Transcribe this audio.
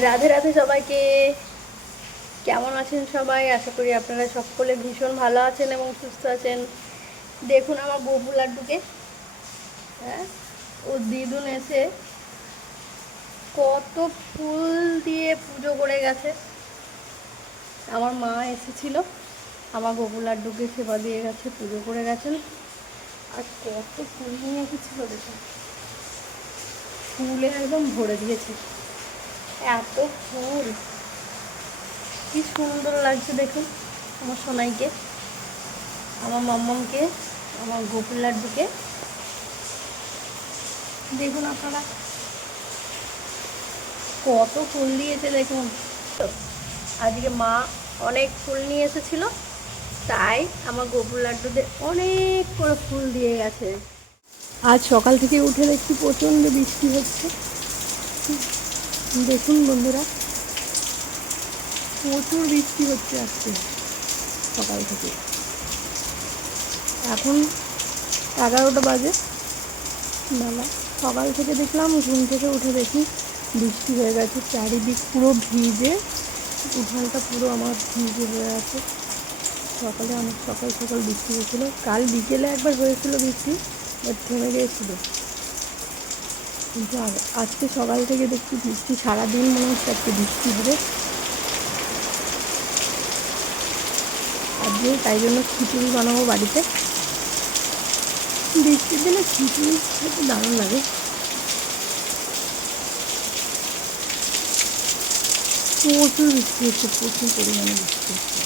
রাধে রাধে সবাইকে। কেমন আছেন সবাই? আশা করি আপনারা সকলে ভীষণ ভালো আছেন এবং সুস্থ আছেন। দেখুন আমার গোপু লাড্ডুকে। হ্যাঁ, ও দিদুন এসে কত ফুল দিয়ে পুজো করে গেছে। আমার মা এসেছিল, আমার গোপু লাড্ডুকে সেবা দিয়ে গেছে, পুজো করে গেছেন। আর কত ফুল নিয়ে এসেছিল দেখুন, ফুলে একদম ভরে দিয়েছে। এত ফুল, কি সুন্দর লাগছে দেখুন আমার সোনাইকে, আমার মাম্মামকে, আমার গোপুর লাড্ডুকে। দেখুন আপনারা কত ফুল দিয়েছে দেখুন। আজকে মা অনেক ফুল নিয়ে এসেছিল, তাই আমার গোপুর লাড্ডুদের অনেক করে ফুল দিয়ে গেছে। আজ সকাল থেকে উঠে দেখছি প্রচণ্ড বৃষ্টি হচ্ছে। দেখুন বন্ধুরা, প্রচুর বৃষ্টি হচ্ছে আজকে সকাল থেকে। এখন 11টা বাজে বেলা। সকাল থেকে দেখলাম, ঘুম থেকে উঠে দেখি বৃষ্টি হয়ে গেছে, চারিদিক পুরো ভিজে, উঠানটা পুরো আমার ভিজে হয়ে আছে। সকালে অনেক সকাল সকাল বৃষ্টি হয়েছিল, কাল বিকেলে একবার হয়েছিল বৃষ্টি, বাট থেমে গিয়েছিল। কিন্তু আজকে সকাল থেকে দেখছি বৃষ্টি, সারাদিন মনে হচ্ছে আজকে বৃষ্টি হবে। আজকে তাই জন্য খিচুড়ি বানাবো বাড়িতে। বৃষ্টির দিনে খিচুড়ি খেতে দারুণ লাগে। প্রচুর বৃষ্টি হচ্ছে, প্রচুর পরিমাণে বৃষ্টি হচ্ছে।